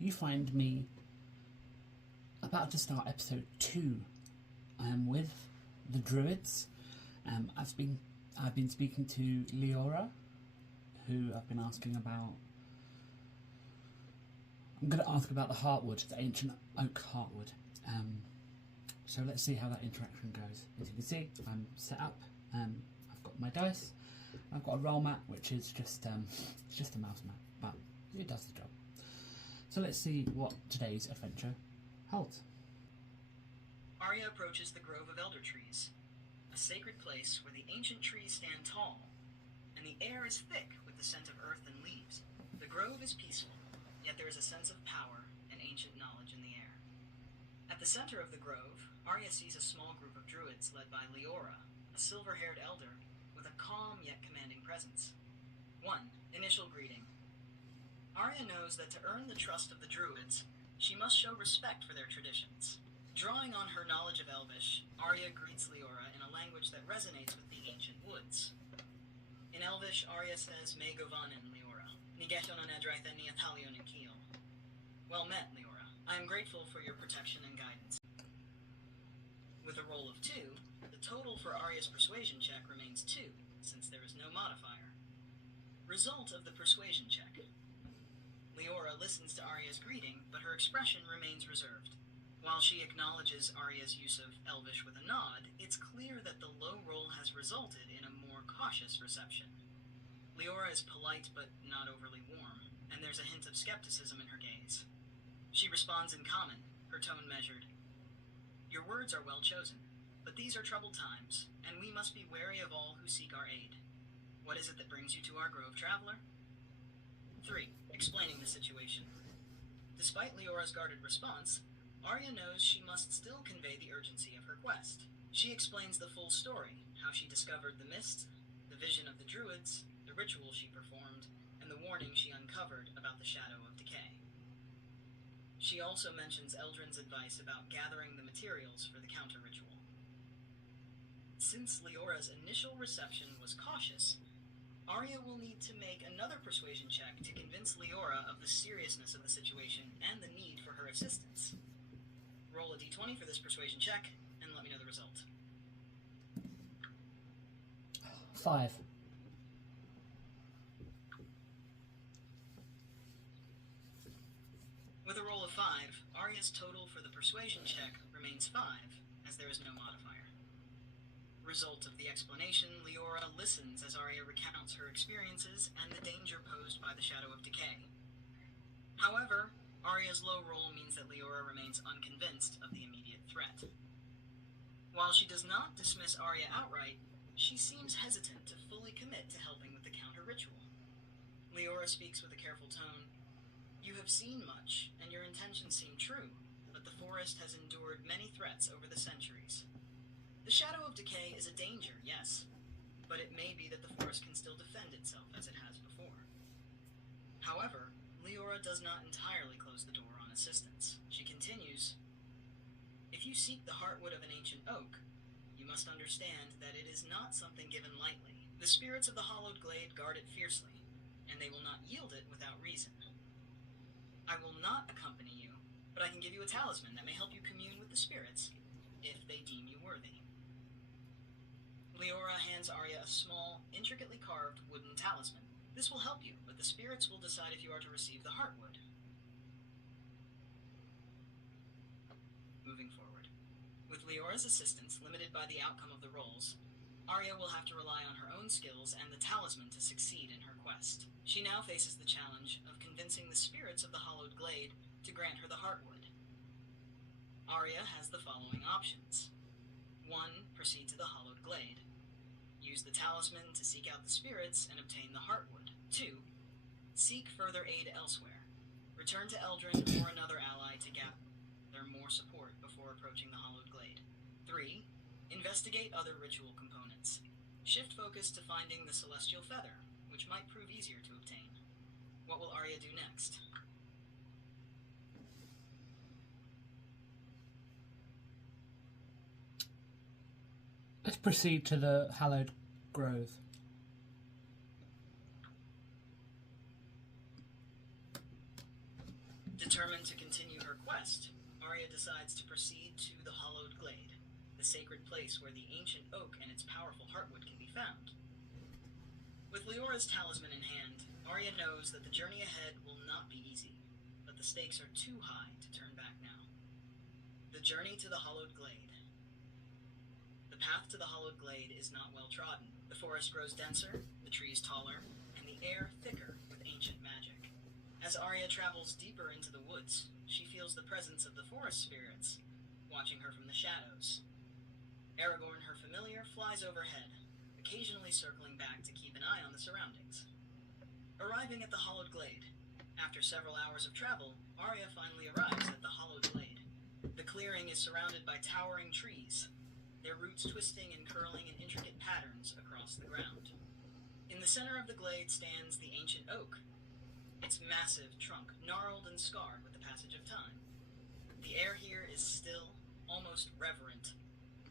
you find me about to start episode 2. I am with the druids. I've been speaking to Leora, who I've been asking about. I'm going to ask about the Heartwood, the ancient oak Heartwood. So let's see how that interaction goes. As you can see, I'm set up. I've got my dice. I've got a roll mat, which is just it's just a mouse mat, but it does the job. So let's see what today's adventure holds. Arya approaches the Grove of Eldertrees, a sacred place where the ancient trees stand tall, and the air is thick with the scent of earth and leaves. The grove is peaceful, yet there is a sense of power and ancient knowledge in the air. At the center of the grove, Arya sees a small group of druids led by Leora, a silver-haired elder with a calm yet commanding presence. 1. Initial greeting. Arya knows that to earn the trust of the druids, she must show respect for their traditions. Drawing on her knowledge of Elvish, Arya greets Leora in a language that resonates with the ancient woods. In Elvish, Arya says, "Me govanen, Leora. Nigetion on Edraitha ni Atalion and Keel." Well met, Leora. I am grateful for your protection and guidance. With a roll of 2, the total for Arya's persuasion check remains 2, since there is no modifier. Result of the persuasion check. Leora listens to Arya's greeting, but her expression remains reserved. While she acknowledges Arya's use of Elvish with a nod, it's clear that the low roll has resulted in a more cautious reception. Leora is polite but not overly warm, and there's a hint of skepticism in her gaze. She responds in common, her tone measured. Your words are well chosen, but these are troubled times, and we must be wary of all who seek our aid. What is it that brings you to our grove, traveler? 3. Explaining the situation. Despite Leora's guarded response, Arya knows she must still convey the urgency of her quest. She explains the full story, how she discovered the mist, the vision of the druids, the ritual she performed, and the warning she uncovered about the Shadow of Decay. She also mentions Eldrin's advice about gathering the materials for the counter-ritual. Since Leora's initial reception was cautious, Arya will need to make another persuasion check to convince Leora of the seriousness of the situation and the need for her assistance. Roll a d20 for this persuasion check, and let me know the result. 5. With a roll of 5, Arya's total for the persuasion check remains 5, as there is no modifier. Result of the explanation, Leora listens as Arya recounts her experiences and the danger posed by the Shadow of Decay. However, Arya's low roll means that Leora remains unconvinced of the immediate threat. While she does not dismiss Arya outright, she seems hesitant to fully commit to helping with the counter-ritual. Leora speaks with a careful tone. You have seen much, and your intentions seem true, but the forest has endured many threats over the centuries. The Shadow of Decay is a danger, yes, but it may be that the forest can still defend itself as it has before. However, Leora does not entirely close the door on assistance. She continues, if you seek the heartwood of an ancient oak, you must understand that it is not something given lightly. The spirits of the Hollowed Glade guard it fiercely, and they will not yield it without reason. I will not accompany you, but I can give you a talisman that may help you commune with the spirits, if they deem you worthy. Leora hands Arya a small, intricately carved wooden talisman. This will help you, but the spirits will decide if you are to receive the Heartwood. Moving forward. With Leora's assistance limited by the outcome of the rolls, Arya will have to rely on her own skills and the talisman to succeed in her quest. She now faces the challenge of convincing the spirits of the Hollowed Glade to grant her the Heartwood. Arya has the following options. 1. Proceed to the Hollowed Glade. Use the talisman to seek out the spirits and obtain the Heartwood. 2. Seek further aid elsewhere. Return to Eldrin or another ally to gather more support before approaching the Hollowed Glade. 3. Investigate other ritual components. Shift focus to finding the Celestial Feather, which might prove easier to obtain. What will Arya do next? Let's proceed to the Hallowed Grove. Determined to continue her quest, Arya decides to proceed to the Hollowed Glade, the sacred place where the ancient oak and its powerful heartwood can be found. With Leora's talisman in hand, Arya knows that the journey ahead will not be easy, but the stakes are too high to turn back now. The journey to the Hollowed Glade. The path to the Hollowed Glade is not well trodden. The forest grows denser, the trees taller, and the air thicker with ancient magic. As Arya travels deeper into the woods, she feels the presence of the forest spirits, watching her from the shadows. Aragorn, her familiar, flies overhead, occasionally circling back to keep an eye on the surroundings. Arriving at the Hollowed Glade, after several hours of travel, Arya finally arrives at the Hollowed Glade. The clearing is surrounded by towering trees, their roots twisting and curling in intricate patterns across the ground. In the center of the glade stands the ancient oak, its massive trunk gnarled and scarred with the passage of time. The air here is still, almost reverent,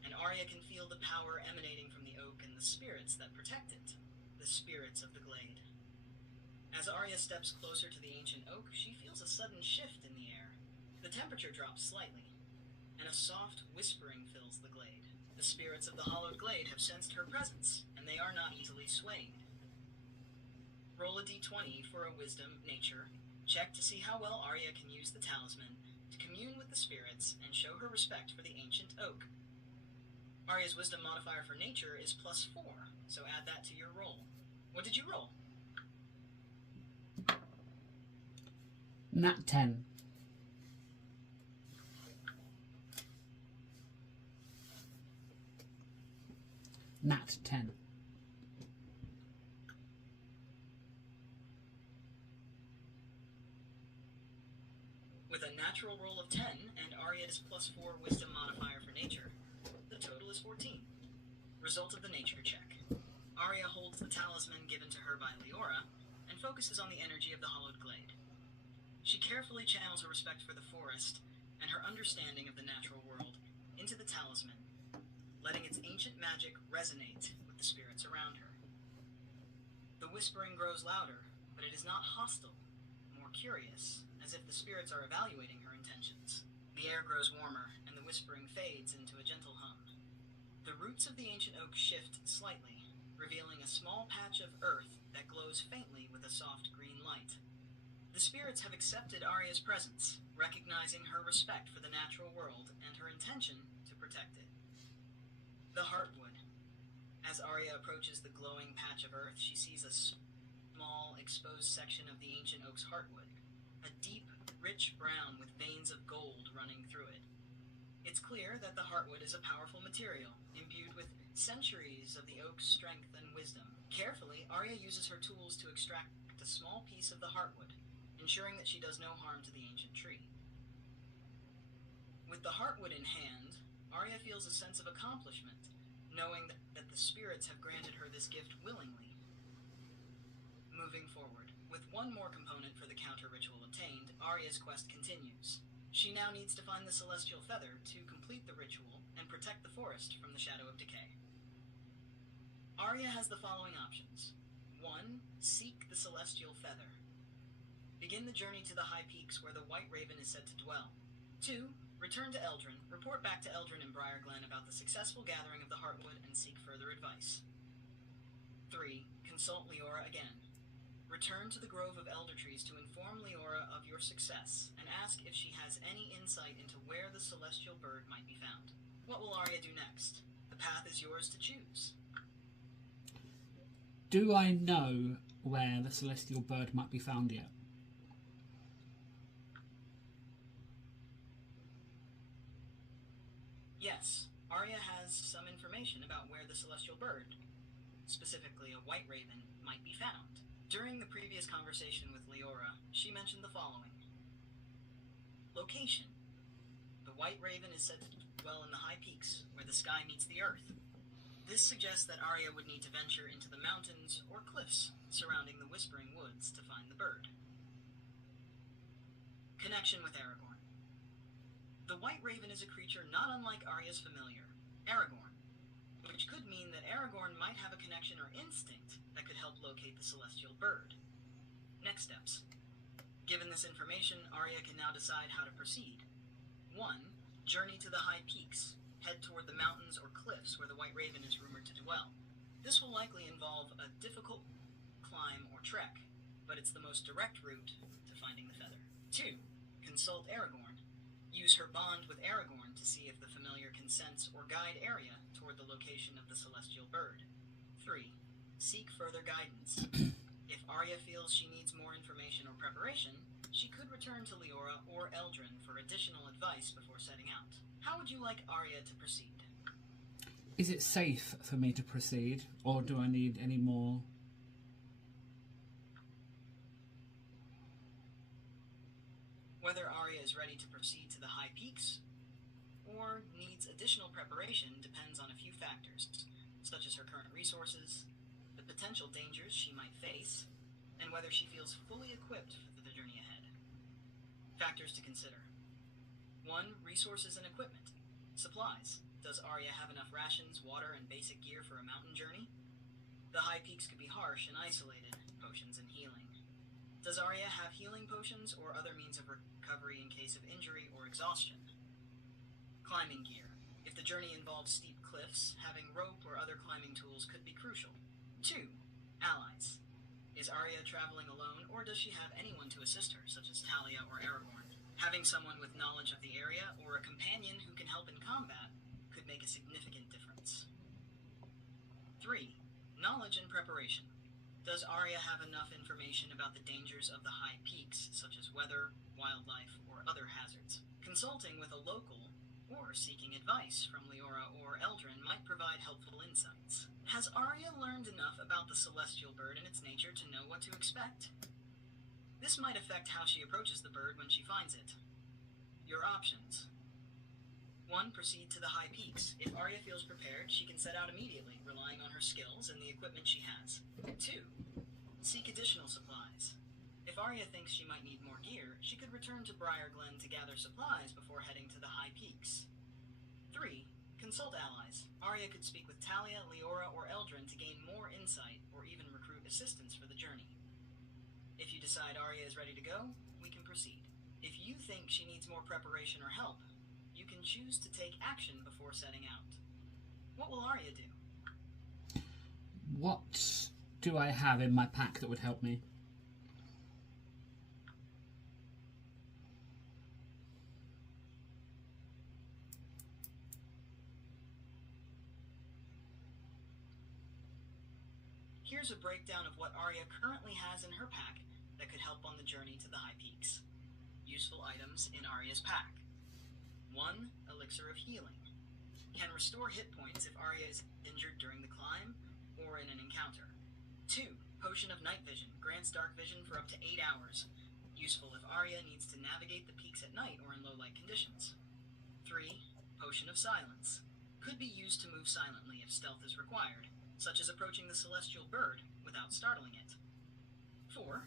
and Arya can feel the power emanating from the oak and the spirits that protect it, the spirits of the glade. As Arya steps closer to the ancient oak, she feels a sudden shift in the air. The temperature drops slightly, and a soft whispering fills the glade. The spirits of the Hollowed Glade have sensed her presence, and they are not easily swayed. Roll a d20 for a wisdom, nature. Check to see how well Arya can use the talisman to commune with the spirits and show her respect for the ancient oak. Arya's wisdom modifier for nature is +4, so add that to your roll. What did you roll? Nat 10. Nat 10. With a natural roll of 10 and Arya's +4 wisdom modifier for nature, the total is 14. Result of the nature check. Arya holds the talisman given to her by Leora and focuses on the energy of the Hollowed Glade. She carefully channels her respect for the forest and her understanding of the natural world into the talisman, letting its ancient magic resonate with the spirits around her. The whispering grows louder, but it is not hostile, more curious, as if the spirits are evaluating her intentions. The air grows warmer, and the whispering fades into a gentle hum. The roots of the ancient oak shift slightly, revealing a small patch of earth that glows faintly with a soft green light. The spirits have accepted Arya's presence, recognizing her respect for the natural world and her intention to protect it. The Heartwood. As Arya approaches the glowing patch of earth, she sees a small, exposed section of the ancient oak's heartwood, a deep, rich brown with veins of gold running through it. It's clear that the heartwood is a powerful material, imbued with centuries of the oak's strength and wisdom. Carefully, Arya uses her tools to extract a small piece of the heartwood, ensuring that she does no harm to the ancient tree. With the heartwood in hand, Arya feels a sense of accomplishment, knowing that the spirits have granted her this gift willingly. Moving forward, with one more component for the counter-ritual obtained, Arya's quest continues. She now needs to find the celestial feather to complete the ritual and protect the forest from the Shadow of Decay. Arya has the following options. 1. Seek the celestial feather. Begin the journey to the high peaks where the White Raven is said to dwell. 2. Return to Eldrin, report back to Eldrin and Briarglen about the successful gathering of the Heartwood and seek further advice. 3. Consult Leora again. Return to the Grove of Eldertrees to inform Leora of your success and ask if she has any insight into where the celestial bird might be found. What will Arya do next? The path is yours to choose. Do I know where the celestial bird might be found yet? Yes, Arya has some information about where the celestial bird, specifically a white raven, might be found. During the previous conversation with Leora, she mentioned the following. Location. The white raven is said to dwell in the high peaks, where the sky meets the earth. This suggests that Arya would need to venture into the mountains or cliffs surrounding the Whispering Woods to find the bird. Connection with Aragorn. The White Raven is a creature not unlike Arya's familiar, Aragorn, which could mean that Aragorn might have a connection or instinct that could help locate the celestial bird. Next steps. Given this information, Arya can now decide how to proceed. 1. Journey to the high peaks. Head toward the mountains or cliffs where the White Raven is rumored to dwell. This will likely involve a difficult climb or trek, but it's the most direct route to finding the feather. 2. Consult Aragorn. Use her bond with Aragorn to see if the familiar can sense or guide Arya toward the location of the celestial bird. 3. Seek further guidance. If Arya feels she needs more information or preparation, she could return to Leora or Eldrin for additional advice before setting out. How would you like Arya to proceed? Is it safe for me to proceed, or do I need any more? Whether Arya is ready to proceed to the high peaks or needs additional preparation depends on a few factors, such as her current resources, the potential dangers she might face, and whether she feels fully equipped for the journey ahead. Factors to consider. 1. Resources and equipment. Supplies. Does Arya have enough rations, water, and basic gear for a mountain journey? The high peaks could be harsh and isolated. Potions and healing. Does Arya have healing potions or other means of recovery in case of injury or exhaustion? Climbing gear. If the journey involves steep cliffs, having rope or other climbing tools could be crucial. 2. Allies. Is Arya traveling alone, or does she have anyone to assist her, such as Talia or Aragorn? Having someone with knowledge of the area or a companion who can help in combat could make a significant difference. 3. Knowledge and preparation. Does Arya have enough information about the dangers of the high peaks, such as weather, wildlife, or other hazards? Consulting with a local or seeking advice from Leora or Eldrin might provide helpful insights. Has Arya learned enough about the celestial bird and its nature to know what to expect? This might affect how she approaches the bird when she finds it. Your options. 1. Proceed to the high peaks. If Arya feels prepared, she can set out immediately, relying on her skills and the equipment she has. 2. Seek additional supplies. If Arya thinks she might need more gear, she could return to Briar Glen to gather supplies before heading to the high peaks. 3. Consult allies. Arya could speak with Talia, Leora, or Eldrin to gain more insight or even recruit assistance for the journey. If you decide Arya is ready to go, we can proceed. If you think she needs more preparation or help, you can choose to take action before setting out. What will Arya do? What do I have in my pack that would help me? Here's a breakdown of what Arya currently has in her pack that could help on the journey to the high peaks. Useful items in Arya's pack. 1. Elixir of Healing. Can restore hit points if Arya is injured during the climb or in an encounter. 2. Potion of Night Vision. Grants dark vision for up to 8 hours. Useful if Arya needs to navigate the peaks at night or in low light conditions. 3. Potion of Silence. Could be used to move silently if stealth is required, such as approaching the celestial bird without startling it. 4.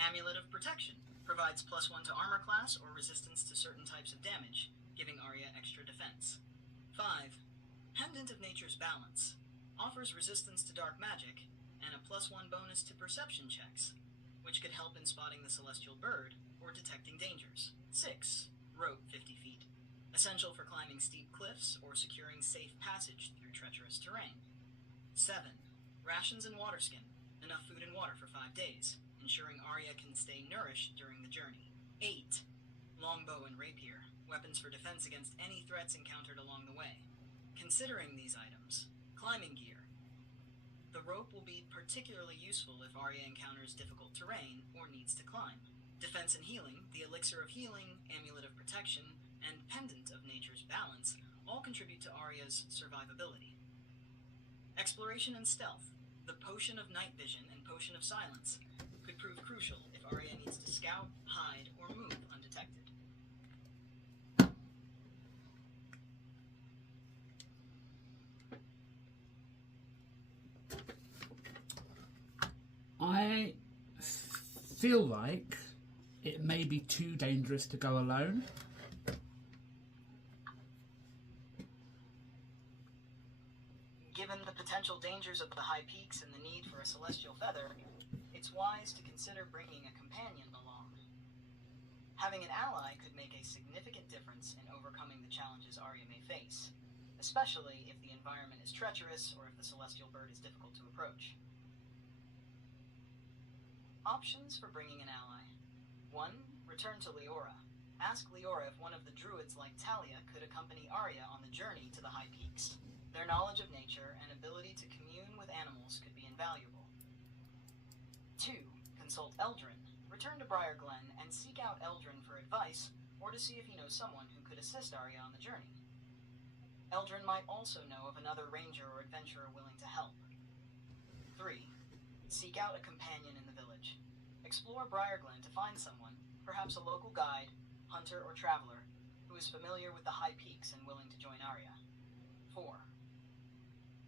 Amulet of Protection. Provides +1 to armor class or resistance to certain types of damage, giving Arya extra defense. 5. Pendant of Nature's Balance. Offers resistance to dark magic and a +1 bonus to perception checks, which could help in spotting the celestial bird or detecting dangers. 6. Rope 50 feet. Essential for climbing steep cliffs or securing safe passage through treacherous terrain. 7. Rations and water skin. Enough food and water for 5 days, ensuring Arya can stay nourished during the journey. 8. Longbow and rapier. Weapons for defense against any threats encountered along the way. Considering these items, climbing gear. The rope will be particularly useful if Arya encounters difficult terrain or needs to climb. Defense and healing, the Elixir of Healing, Amulet of Protection, and Pendant of Nature's Balance all contribute to Arya's survivability. Exploration and stealth, the Potion of Night Vision and Potion of Silence could prove crucial if Arya needs to scout, hide, or move undetected. I feel like it may be too dangerous to go alone. Given the potential dangers of the high peaks and the need for a celestial feather, it's wise to consider bringing a companion along. Having an ally could make a significant difference in overcoming the challenges Arya may face, especially if the environment is treacherous or if the celestial bird is difficult to approach. Options for bringing an ally. 1. Return to Leora. Ask Leora if one of the druids like Talia could accompany Arya on the journey to the high peaks. Their knowledge of nature and ability to commune with animals could be invaluable. 2. Consult Eldrin. Return to Briar Glen and seek out Eldrin for advice or to see if he knows someone who could assist Arya on the journey. Eldrin might also know of another ranger or adventurer willing to help. 3. Seek out a companion in the village. Explore Briar Glen to find someone, perhaps a local guide, hunter, or traveler, who is familiar with the high peaks and willing to join Arya. 4.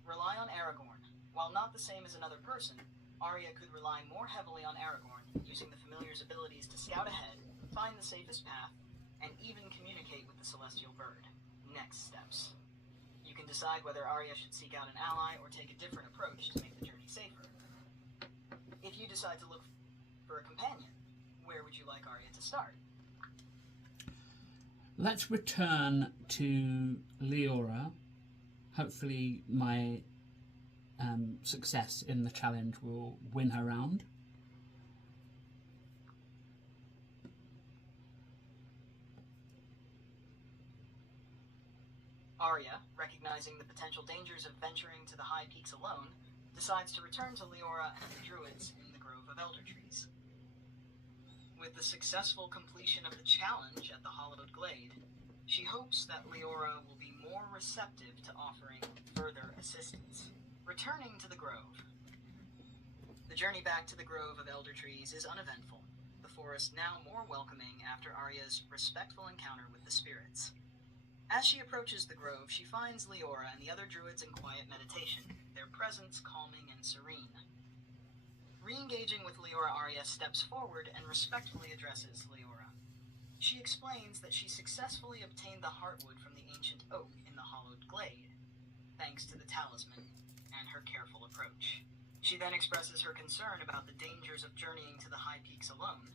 Rely on Aragorn. While not the same as another person, Arya could rely more heavily on Aragorn, using the familiar's abilities to scout ahead, find the safest path, and even communicate with the celestial bird. Next steps. You can decide whether Arya should seek out an ally or take a different approach to make the journey safer. If you decide to look for a companion, where would you like Arya to start? Let's return to Leora. Hopefully my success in the challenge will win her round. Arya, recognizing the potential dangers of venturing to the high peaks alone, decides to return to Leora and the druids in the Grove of Eldertrees. With the successful completion of the challenge at the Hollowed Glade, she hopes that Leora will be more receptive to offering further assistance. Returning to the Grove. The journey back to the Grove of Eldertrees is uneventful, the forest now more welcoming after Arya's respectful encounter with the spirits. As she approaches the grove, she finds Leora and the other druids in quiet meditation, their presence calming and serene. Re-engaging with Leora, Arya steps forward and respectfully addresses Leora. She explains that she successfully obtained the Heartwood from the ancient oak in the Hollowed Glade, thanks to the talisman and her careful approach. She then expresses her concern about the dangers of journeying to the high peaks alone,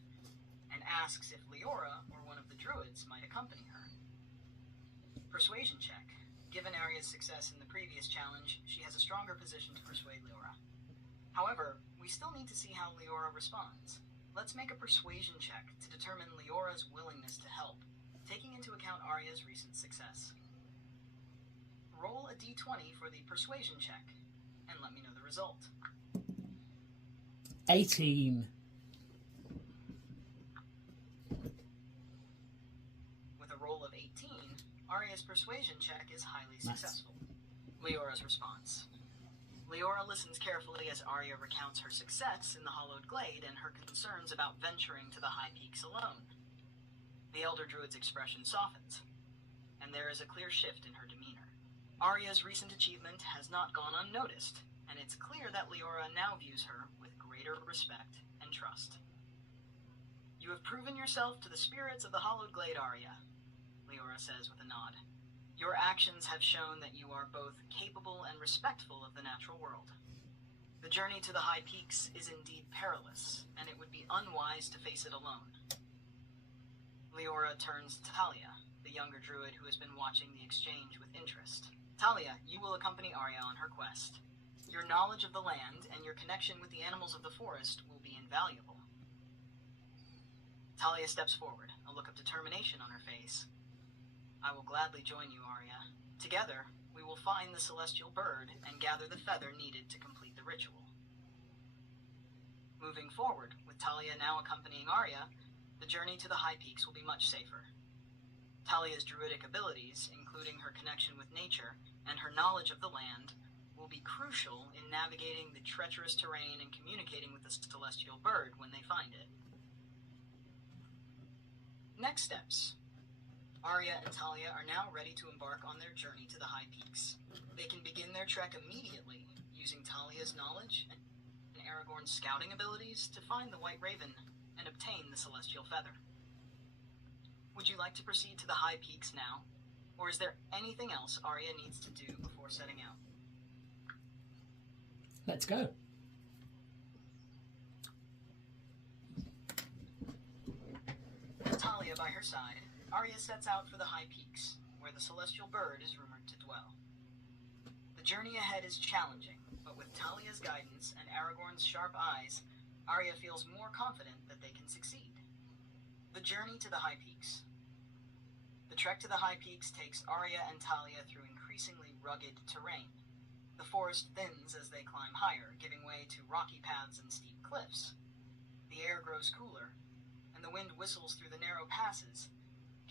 and asks if Leora or one of the druids might accompany her. Persuasion check. Given Arya's success in the previous challenge, she has a stronger position to persuade Leora. However, we still need to see how Leora responds. Let's make a persuasion check to determine Leora's willingness to help, taking into account Arya's recent success. Roll a d20 for the persuasion check, and let me know the result. 18. With a roll of 18, Arya's persuasion check is highly successful. Leora's response. Leora listens carefully as Arya recounts her success in the Hollowed Glade and her concerns about venturing to the high peaks alone. The Elder Druid's expression softens, and there is a clear shift in her demeanor. Arya's recent achievement has not gone unnoticed, and it's clear that Leora now views her with greater respect and trust. You have proven yourself to the spirits of the Hollowed Glade, Arya, Leora says with a nod. Your actions have shown that you are both capable and respectful of the natural world. The journey to the high peaks is indeed perilous, and it would be unwise to face it alone. Leora turns to Talia, the younger druid who has been watching the exchange with interest. Talia, you will accompany Arya on her quest. Your knowledge of the land and your connection with the animals of the forest will be invaluable. Talia steps forward, a look of determination on her face. I will gladly join you, Arya. Together, we will find the celestial bird and gather the feather needed to complete the ritual. Moving forward, with Talia now accompanying Arya, the journey to the high peaks will be much safer. Talia's druidic abilities, including her connection with nature and her knowledge of the land, will be crucial in navigating the treacherous terrain and communicating with the celestial bird when they find it. Next steps. Arya and Talia are now ready to embark on their journey to the high peaks. They can begin their trek immediately, using Talia's knowledge and Aragorn's scouting abilities to find the White Raven and obtain the celestial feather. Would you like to proceed to the high peaks now, or is there anything else Arya needs to do before setting out? Let's go. Talia by her side, Arya sets out for the high peaks, where the celestial bird is rumored to dwell. The journey ahead is challenging, but with Talia's guidance and Aragorn's sharp eyes, Arya feels more confident that they can succeed. The journey to the high peaks. The trek to the high peaks takes Arya and Talia through increasingly rugged terrain. The forest thins as they climb higher, giving way to rocky paths and steep cliffs. The air grows cooler, and the wind whistles through the narrow passes,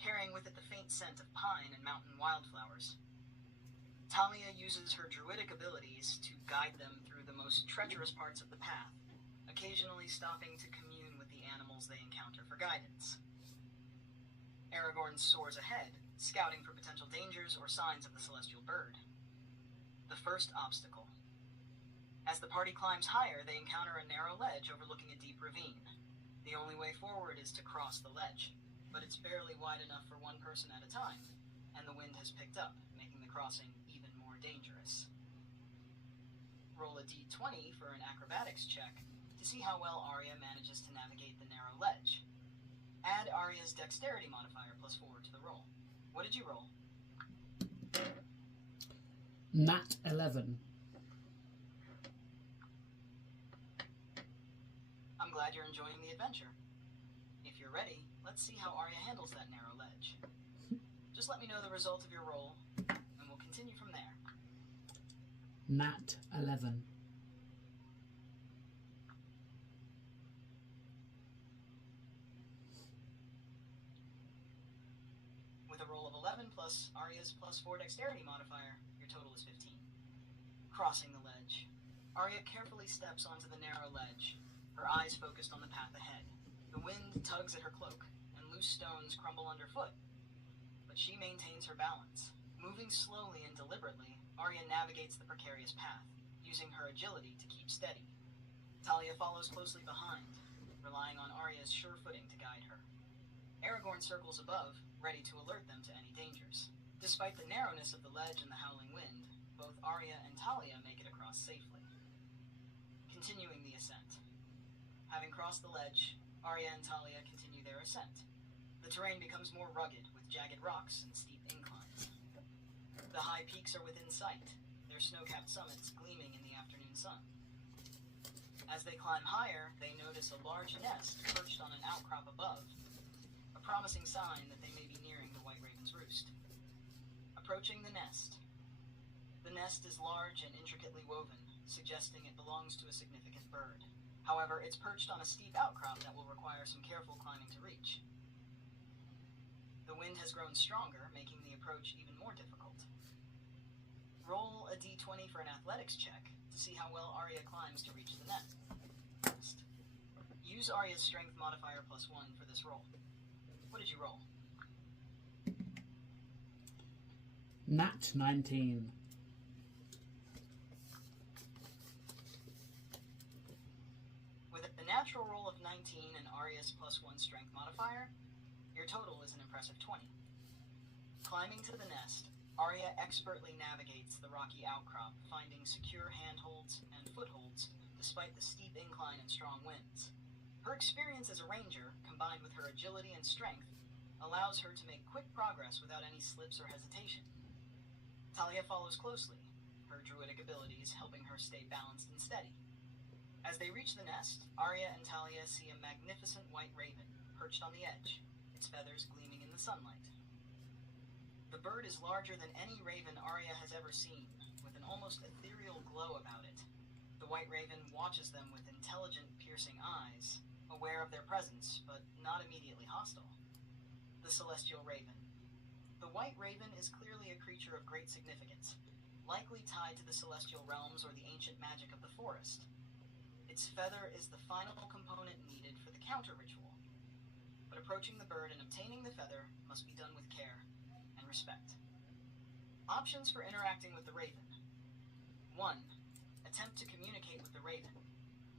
carrying with it the faint scent of pine and mountain wildflowers. Talia uses her druidic abilities to guide them through the most treacherous parts of the path, occasionally stopping to commune with the animals they encounter for guidance. Aragorn soars ahead, scouting for potential dangers or signs of the celestial bird. The first obstacle. As the party climbs higher, they encounter a narrow ledge overlooking a deep ravine. The only way forward is to cross the ledge, but it's barely wide enough for one person at a time, and the wind has picked up, making the crossing even more dangerous. Roll a d20 for an acrobatics check to see how well Arya manages to navigate the narrow ledge. Add Arya's dexterity modifier +4 to the roll. What did you roll? Nat 11. I'm glad you're enjoying the adventure. If you're ready, let's see how Arya handles that narrow ledge. Just let me know the result of your roll, and we'll continue from there. Nat 11. With a roll of 11 plus Arya's +4 dexterity modifier, your total is 15. Crossing the ledge, Arya carefully steps onto the narrow ledge, her eyes focused on the path ahead. The wind tugs at her cloak, and loose stones crumble underfoot, but she maintains her balance. Moving slowly and deliberately, Arya navigates the precarious path, using her agility to keep steady. Talia follows closely behind, relying on Arya's sure footing to guide her. Aragorn circles above, ready to alert them to any dangers. Despite the narrowness of the ledge and the howling wind, both Arya and Talia make it across safely. Continuing the ascent. Having crossed the ledge, Arya and Talia continue their ascent. The terrain becomes more rugged, with jagged rocks and steep inclines. The high peaks are within sight, their snow-capped summits gleaming in the afternoon sun. As they climb higher, they notice a large nest perched on an outcrop above, a promising sign that they may be nearing the White Raven's roost. Approaching the nest. The nest is large and intricately woven, suggesting it belongs to a significant bird. However, it's perched on a steep outcrop that will require some careful climbing to reach. The wind has grown stronger, making the approach even more difficult. Roll a d20 for an athletics check to see how well Arya climbs to reach the nest. Use Arya's strength modifier +1 for this roll. What did you roll? Nat 19. With a natural roll of 19 and Arya's +1 strength modifier, your total is an impressive 20. Climbing to the nest, Arya expertly navigates the rocky outcrop, finding secure handholds and footholds despite the steep incline and strong winds. Her experience as a ranger, combined with her agility and strength, allows her to make quick progress without any slips or hesitation. Talia follows closely, her druidic abilities helping her stay balanced and steady. As they reach the nest, Arya and Talia see a magnificent white raven perched on the edge, its feathers gleaming in the sunlight. The bird is larger than any raven Arya has ever seen, with an almost ethereal glow about it. The white raven watches them with intelligent, piercing eyes, aware of their presence, but not immediately hostile. The celestial raven. The white raven is clearly a creature of great significance, likely tied to the celestial realms or the ancient magic of the forest. Its feather is the final component needed for the counter ritual, but approaching the bird and obtaining the feather must be done with care and respect. Options for interacting with the raven. 1. Attempt to communicate with the raven.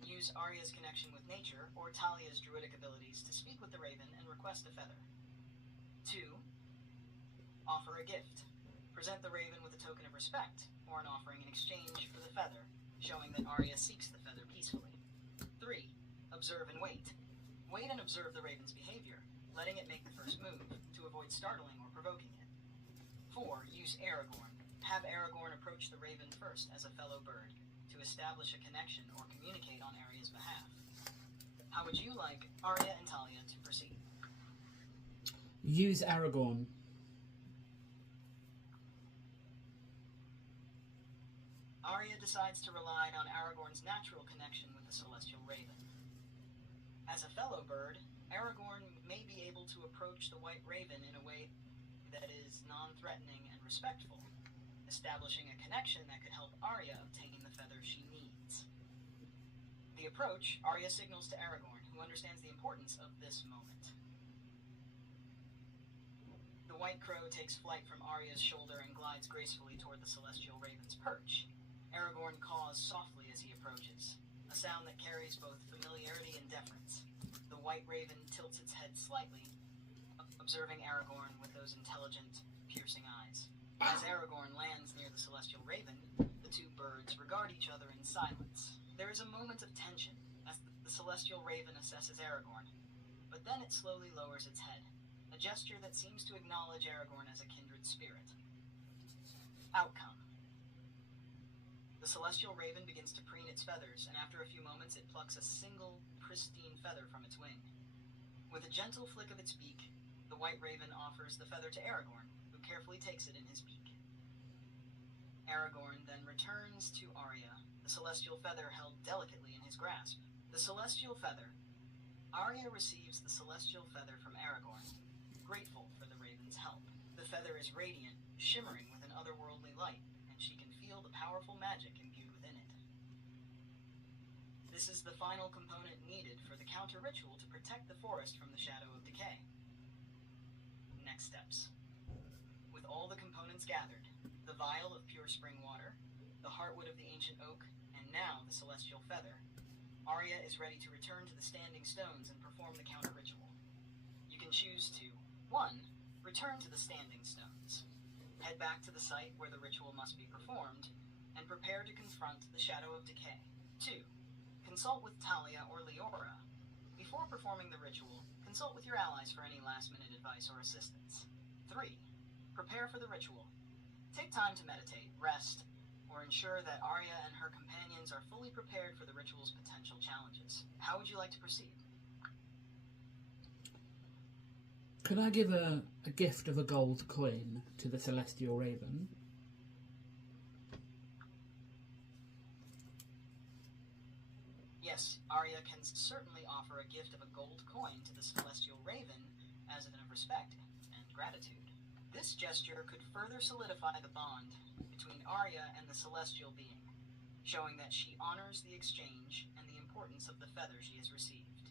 Use Arya's connection with nature or Talia's druidic abilities to speak with the raven and request a feather. 2. Offer a gift. Present the raven with a token of respect, or an offering in exchange for the feather, showing that Arya seeks the feather peacefully. 3. Observe and wait. Wait and observe the raven's behavior. letting it make the first move to avoid startling or provoking it. 4. Use Aragorn. Have Aragorn approach the raven first as a fellow bird to establish a connection or communicate on Arya's behalf. How would you like Arya and Talia to proceed? Use Aragorn. Arya decides to rely on Aragorn's natural connection with the celestial raven. As a fellow bird, Aragorn may be able to approach the white raven in a way that is non-threatening and respectful, establishing a connection that could help Arya obtain the feather she needs. The approach, Arya signals to Aragorn, who understands the importance of this moment. The white crow takes flight from Arya's shoulder and glides gracefully toward the celestial raven's perch. Aragorn caws softly as he approaches, a sound that carries both familiarity and deference. The white raven tilts its head slightly, observing Aragorn with those intelligent, piercing eyes. As Aragorn lands near the celestial raven, the two birds regard each other in silence. There is a moment of tension as the celestial raven assesses Aragorn, but then it slowly lowers its head, a gesture that seems to acknowledge Aragorn as a kindred spirit. Outcome. The celestial raven begins to preen its feathers, and after a few moments it plucks a single, pristine feather from its wing. With a gentle flick of its beak, the white raven offers the feather to Aragorn, who carefully takes it in his beak. Aragorn then returns to Arya, the celestial feather held delicately in his grasp. The celestial feather. Arya receives the celestial feather from Aragorn, grateful for the raven's help. The feather is radiant, shimmering with an otherworldly light, and she can feel the powerful magic imbued within it. This is the final component needed for the counter-ritual to protect the forest from the Shadow of Decay. Next steps. With all the components gathered, the vial of pure spring water, the heartwood of the ancient oak, and now the celestial feather, Arya is ready to return to the standing stones and perform the counter-ritual. You can choose to 1. Return to the standing stones. Head back to the site where the ritual must be performed, and prepare to confront the Shadow of Decay. 2. Consult with Talia or Leora. Before performing the ritual, consult with your allies for any last-minute advice or assistance. 3. Prepare for the ritual. Take time to meditate, rest, or ensure that Arya and her companions are fully prepared for the ritual's potential challenges. How would you like to proceed? Could I give a gift of a gold coin to the celestial raven? Yes, Arya can certainly offer a gift of a gold coin to the celestial raven as an of respect and gratitude. This gesture could further solidify the bond between Arya and the celestial being, showing that she honors the exchange and the importance of the feather she has received.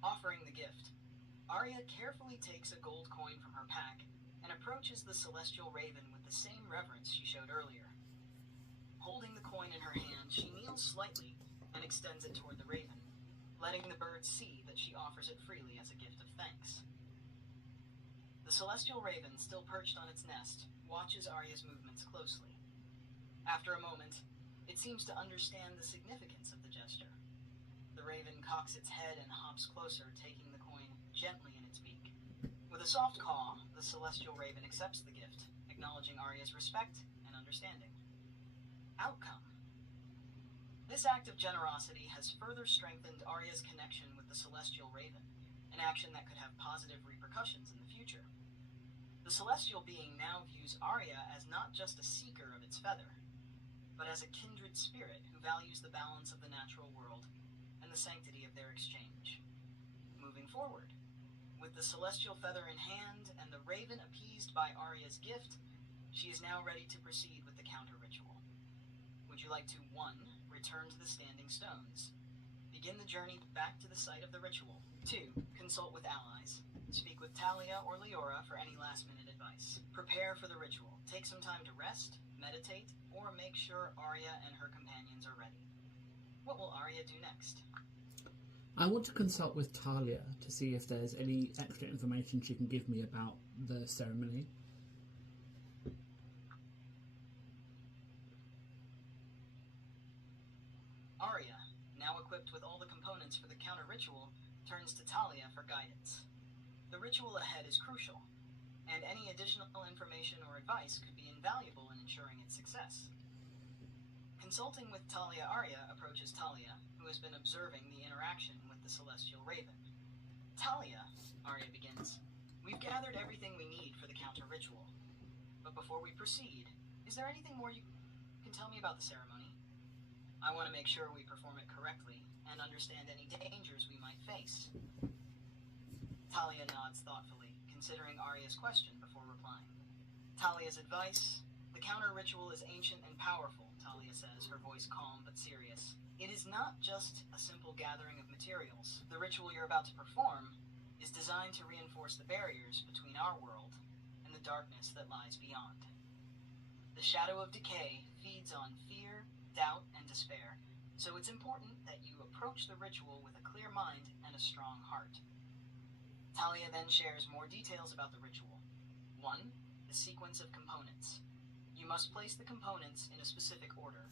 Offering the gift, Arya carefully takes a gold coin from her pack and approaches the celestial raven with the same reverence she showed earlier. Holding the coin in her hand, she kneels slightly and extends it toward the raven, letting the bird see that she offers it freely as a gift of thanks. The celestial raven, still perched on its nest, watches Arya's movements closely. After a moment, it seems to understand the significance of the gesture. The raven cocks its head and hops closer, taking the coin gently in its beak. With a soft caw, the celestial raven accepts the gift, acknowledging Arya's respect and understanding. Outcome. This act of generosity has further strengthened Arya's connection with the celestial raven, an action that could have positive repercussions in the future. The celestial being now views Arya as not just a seeker of its feather, but as a kindred spirit who values the balance of the natural world and the sanctity of their exchange. Moving forward, with the celestial feather in hand and the raven appeased by Arya's gift, she is now ready to proceed with the counter-ritual. Would you like to 1. Return to the standing stones? Begin the journey back to the site of the ritual. 2. Consult with allies. Speak with Talia or Leora for any last-minute advice. Prepare for the ritual. Take some time to rest, meditate, or make sure Arya and her companions are ready. What will Arya do next? I want to consult with Talia to see if there's any extra information she can give me about the ceremony. Arya, now equipped with all the components for the counter-ritual, turns to Talia for guidance. ritual ahead is crucial, and any additional information or advice could be invaluable in ensuring its success. Consulting with Talia, Arya approaches Talia, who has been observing the interaction with the celestial raven. Talia, Arya begins, we've gathered everything we need for the counter ritual. But before we proceed, is there anything more you can tell me about the ceremony? I want to make sure we perform it correctly and understand any dangers we might face. Talia nods thoughtfully, considering Arya's question before replying. Talia's advice: the counter ritual is ancient and powerful, Talia says, her voice calm but serious. It is not just a simple gathering of materials. The ritual you're about to perform is designed to reinforce the barriers between our world and the darkness that lies beyond. The Shadow of Decay feeds on fear, doubt, and despair, so it's important that you approach the ritual with a clear mind and a strong heart. Talia then shares more details about the ritual. 1. The sequence of components. You must place the components in a specific order.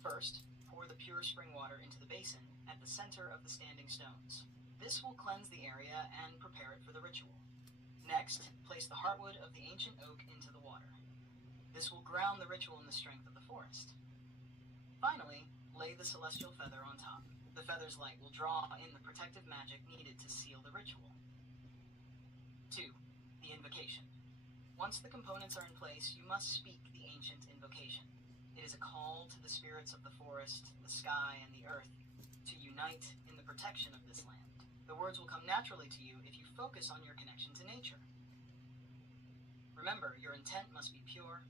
First, pour the pure spring water into the basin at the center of the standing stones. This will cleanse the area and prepare it for the ritual. Next, place the heartwood of the ancient oak into the water. This will ground the ritual in the strength of the forest. Finally, lay the celestial feather on top. The feather's light will draw in the protective magic needed to seal the ritual. 2. The invocation. Once the components are in place, you must speak the ancient invocation. It is a call to the spirits of the forest, the sky, and the earth to unite in the protection of this land. The words will come naturally to you if you focus on your connection to nature. Remember, your intent must be pure,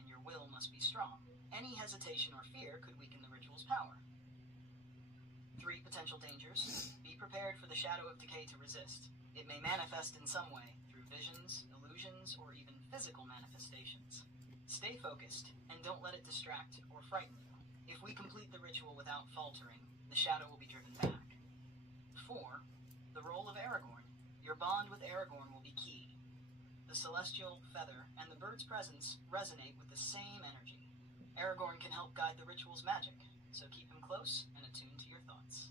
and your will must be strong. Any hesitation or fear could weaken the ritual's power. 3 potential dangers. Be prepared for the Shadow of Decay to resist. It may manifest in some way, through visions, illusions, or even physical manifestations. Stay focused, and don't let it distract or frighten you. If we complete the ritual without faltering, the shadow will be driven back. 4. The role of Aragorn. Your bond with Aragorn will be key. The celestial feather and the bird's presence resonate with the same energy. Aragorn can help guide the ritual's magic, so keep him close and attuned to your thoughts.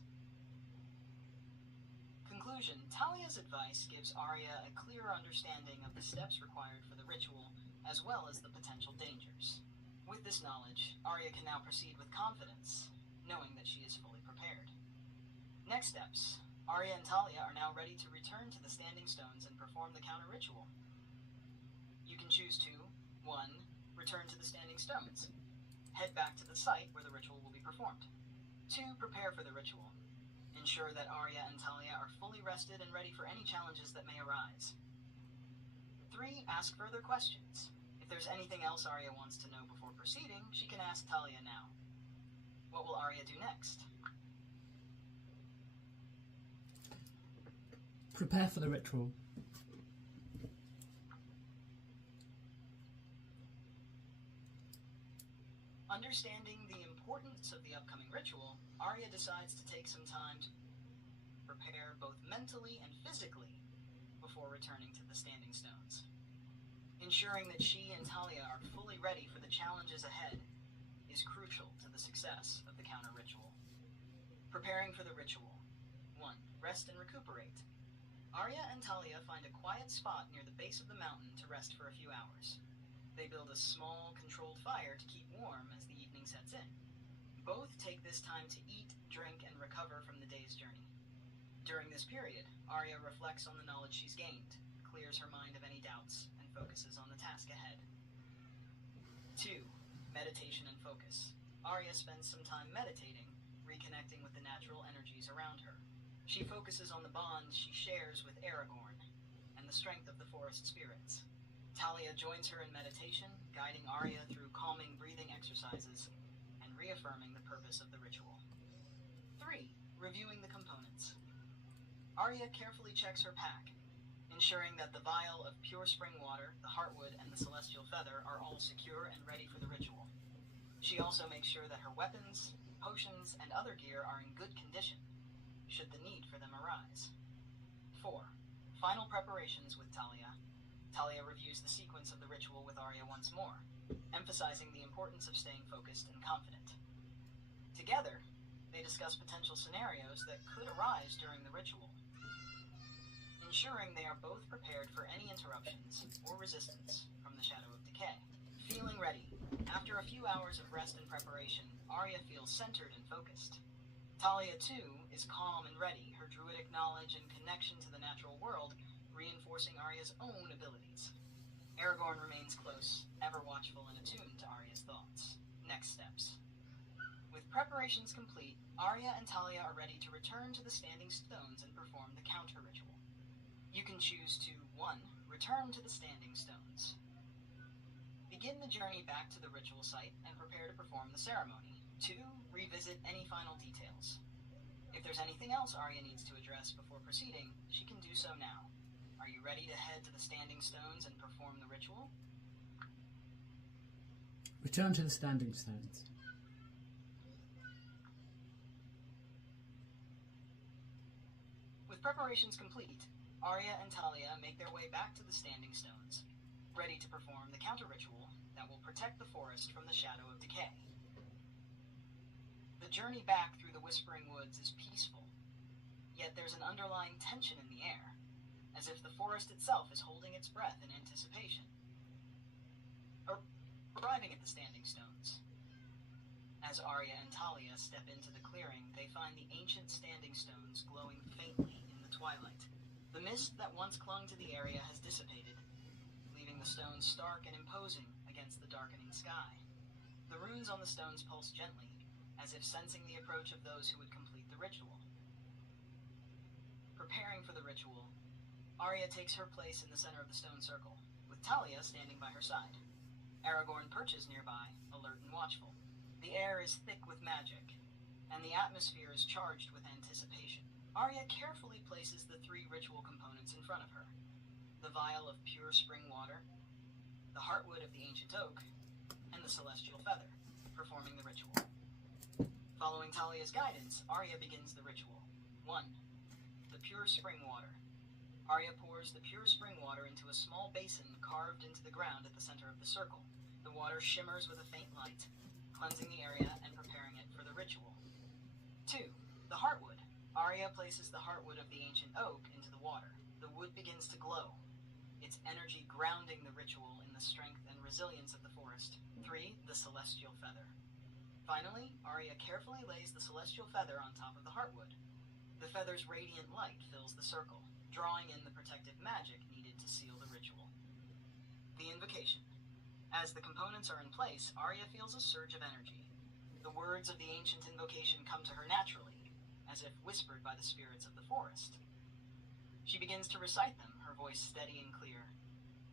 Conclusion: Talia's advice gives Arya a clearer understanding of the steps required for the ritual, as well as the potential dangers. With this knowledge, Arya can now proceed with confidence, knowing that she is fully prepared. Next steps: Arya and Talia are now ready to return to the Standing Stones and perform the counter ritual. You can choose to 1. Return to the Standing Stones. Head back to the site where the ritual will be performed. 2. Prepare for the ritual. Ensure that Arya and Talia are fully rested and ready for any challenges that may arise. 3. Ask further questions. If there's anything else Arya wants to know before proceeding, she can ask Talia now. What will Arya do next? Prepare for the ritual. Understanding the importance of the upcoming ritual, Arya decides to take some time to prepare both mentally and physically before returning to the Standing Stones. Ensuring that she and Talia are fully ready for the challenges ahead is crucial to the success of the counter ritual. Preparing for the ritual. 1. Rest and recuperate. Arya and Talia find a quiet spot near the base of the mountain to rest for a few hours. They build a small, controlled fire to keep warm as the evening sets in. Both take this time to eat, drink, and recover from the day's journey. During this period, Arya reflects on the knowledge she's gained, clears her mind of any doubts, and focuses on the task ahead. 2. Meditation and focus. Arya spends some time meditating, reconnecting with the natural energies around her. She focuses on the bond she shares with Aragorn and the strength of the forest spirits. Talia joins her in meditation, guiding Arya through calming breathing exercises and reaffirming the purpose of the ritual. 3. Reviewing the components. Arya carefully checks her pack, ensuring that the vial of pure spring water, the heartwood, and the celestial feather are all secure and ready for the ritual. She also makes sure that her weapons, potions, and other gear are in good condition, should the need for them arise. 4. Final preparations with Talia. Talia reviews the sequence of the ritual with Arya once more, emphasizing the importance of staying focused and confident. Together, they discuss potential scenarios that could arise during the ritual. ensuring they are both prepared for any interruptions or resistance from the Shadow of Decay. Feeling ready, after a few hours of rest and preparation, Arya feels centered and focused. Talia, too, is calm and ready, her druidic knowledge and connection to the natural world reinforcing Arya's own abilities. Aragorn remains close, ever watchful and attuned to Arya's thoughts. Next steps. With preparations complete, Arya and Talia are ready to return to the Standing Stones and perform the counter ritual. You can choose to 1. Return to the Standing Stones. Begin the journey back to the ritual site and prepare to perform the ceremony. 2. Revisit any final details. If there's anything else Arya needs to address before proceeding, she can do so now. Are you ready to head to the Standing Stones and perform the ritual? Return to the Standing Stones. With preparations complete, Arya and Talia make their way back to the Standing Stones, ready to perform the counter ritual that will protect the forest from the Shadow of Decay. The journey back through the Whispering Woods is peaceful, yet there's an underlying tension in the air, as if the forest itself is holding its breath in anticipation. Arriving at the Standing Stones. As Arya and Talia step into the clearing, they find the ancient Standing Stones glowing faintly in the twilight. The mist that once clung to the area has dissipated, leaving the stones stark and imposing against the darkening sky. The runes on the stones pulse gently, as if sensing the approach of those who would complete the ritual. Preparing for the ritual, Arya takes her place in the center of the stone circle, with Talia standing by her side. Aragorn perches nearby, alert and watchful. The air is thick with magic, and the atmosphere is charged with anticipation. Arya carefully places the 3 ritual components in front of her: the vial of pure spring water, the heartwood of the ancient oak, and the celestial feather, performing the ritual. Following Talia's guidance, Arya begins the ritual. 1. The pure spring water. Arya pours the pure spring water into a small basin carved into the ground at the center of the circle. The water shimmers with a faint light, cleansing the area and preparing it for the ritual. 2. The heartwood. Arya places the heartwood of the ancient oak into the water. The wood begins to glow, its energy grounding the ritual in the strength and resilience of the forest. 3. The celestial feather. Finally, Arya carefully lays the celestial feather on top of the heartwood. The feather's radiant light fills the circle, drawing in the protective magic needed to seal the ritual. The invocation. As the components are in place, Arya feels a surge of energy. The words of the ancient invocation come to her naturally, as if whispered by the spirits of the forest. She begins to recite them, her voice steady and clear.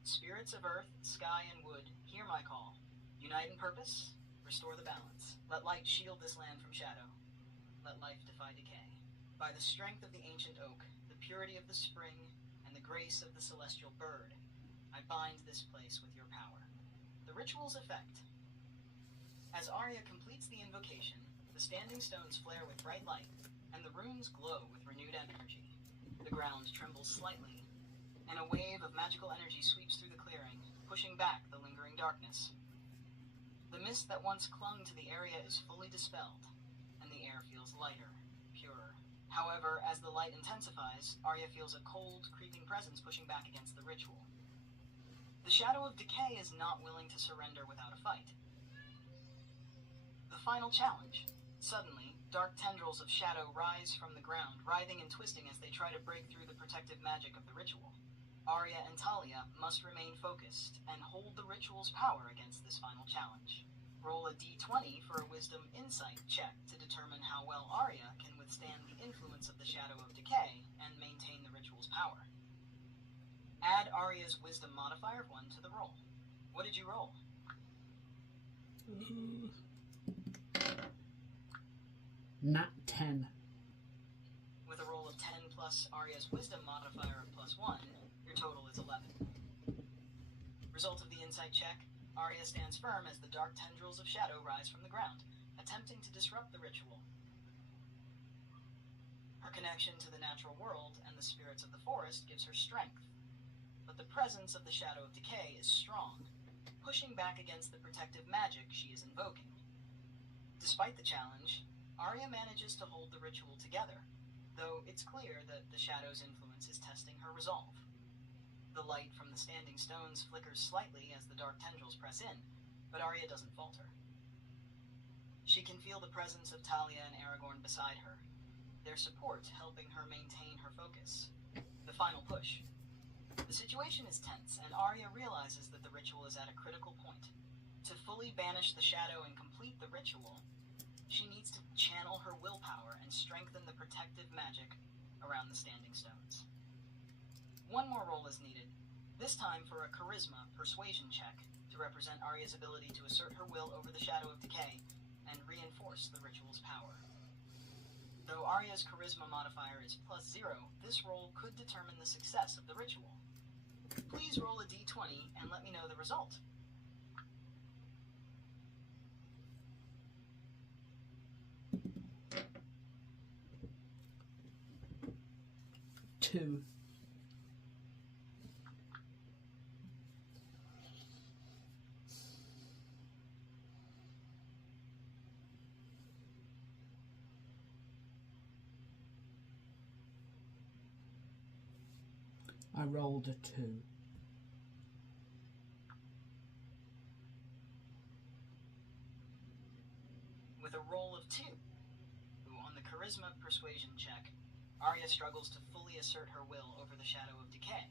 Spirits of earth, sky, and wood, hear my call. Unite in purpose, restore the balance. Let light shield this land from shadow. Let life defy decay. By the strength of the ancient oak, the purity of the spring, and the grace of the celestial bird, I bind this place with your power. The ritual's effect. As Arya completes the invocation, the Standing Stones flare with bright light, and the runes glow with renewed energy. The ground trembles slightly, and a wave of magical energy sweeps through the clearing, pushing back the lingering darkness. The mist that once clung to the area is fully dispelled, and the air feels lighter, purer. However, as the light intensifies, Arya feels a cold, creeping presence pushing back against the ritual. The Shadow of Decay is not willing to surrender without a fight. The final challenge. Suddenly, dark tendrils of shadow rise from the ground, writhing and twisting as they try to break through the protective magic of the ritual. Arya and Talia must remain focused and hold the ritual's power against this final challenge. Roll a d20 for a wisdom insight check to determine how well Arya can withstand the influence of the Shadow of Decay and maintain the ritual's power. Add Arya's wisdom modifier of 1 to the roll. What did you roll? Nat 10. With a roll of 10 plus Arya's wisdom modifier of +1, your total is 11. Result of the insight check, Arya stands firm as the dark tendrils of shadow rise from the ground, attempting to disrupt the ritual. Her connection to the natural world and the spirits of the forest gives her strength, but the presence of the Shadow of Decay is strong, pushing back against the protective magic she is invoking. Despite the challenge, Arya manages to hold the ritual together, though it's clear that the Shadow's influence experience is testing her resolve. The light from the standing stones flickers slightly as the dark tendrils press in, but Arya doesn't falter. She can feel the presence of Talia and Aragorn beside her, their support helping her maintain her focus. The final push. The situation is tense, and Arya realizes that the ritual is at a critical point. To fully banish the shadow and complete the ritual, she needs to channel her willpower and strengthen the protective magic around the standing stones. One more roll is needed, this time for a charisma persuasion check to represent Arya's ability to assert her will over the Shadow of Decay and reinforce the ritual's power. Though Arya's charisma modifier is +0, this roll could determine the success of the ritual. Please roll a d20 and let me know the result. 2. I rolled a 2. With a roll of 2, on the charisma persuasion check, Arya struggles to fully assert her will over the Shadow of Decay.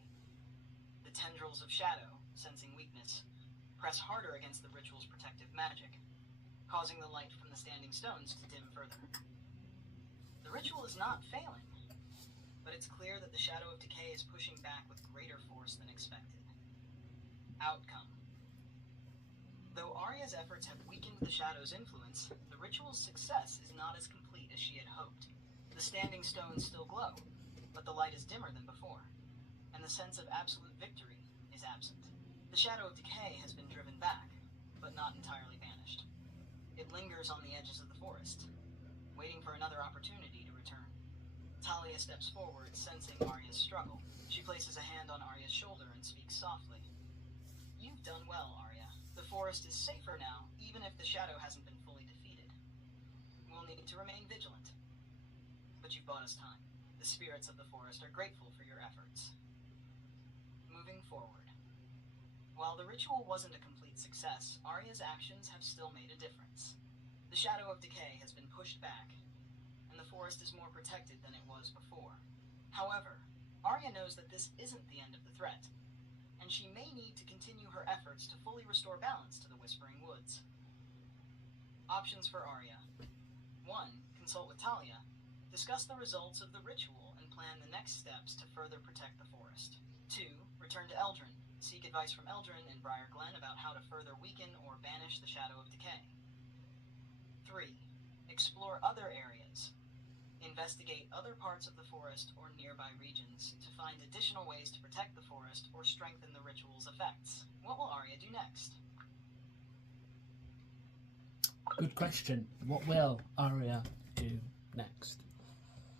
The tendrils of shadow, sensing weakness, press harder against the ritual's protective magic, causing the light from the standing stones to dim further. The ritual is not failing, but it's clear that the Shadow of Decay is pushing back with greater force than expected. Outcome. Though Arya's efforts have weakened the Shadow's influence, the ritual's success is not as complete as she had hoped. The standing stones still glow, but the light is dimmer than before, and the sense of absolute victory is absent. The Shadow of Decay has been driven back, but not entirely banished. It lingers on the edges of the forest, waiting for another opportunity to return. Talia steps forward, sensing Arya's struggle. She places a hand on Arya's shoulder and speaks softly. "You've done well, Arya. The forest is safer now, even if the shadow hasn't been fully defeated. We'll need to remain vigilant. But you've bought us time. The spirits of the forest are grateful for your efforts." Moving forward. While the ritual wasn't a complete success, Arya's actions have still made a difference. The Shadow of Decay has been pushed back, and the forest is more protected than it was before. However, Arya knows that this isn't the end of the threat, and she may need to continue her efforts to fully restore balance to the Whispering Woods. Options for Arya. 1. Consult with Talia. Discuss the results of the ritual and plan the next steps to further protect the forest. 2. Return to Eldrin. Seek advice from Eldrin and Briar Glen about how to further weaken or banish the Shadow of Decay. 3. Explore other areas. Investigate other parts of the forest or nearby regions to find additional ways to protect the forest or strengthen the ritual's effects. What will Arya do next? Good question. What will Arya do next?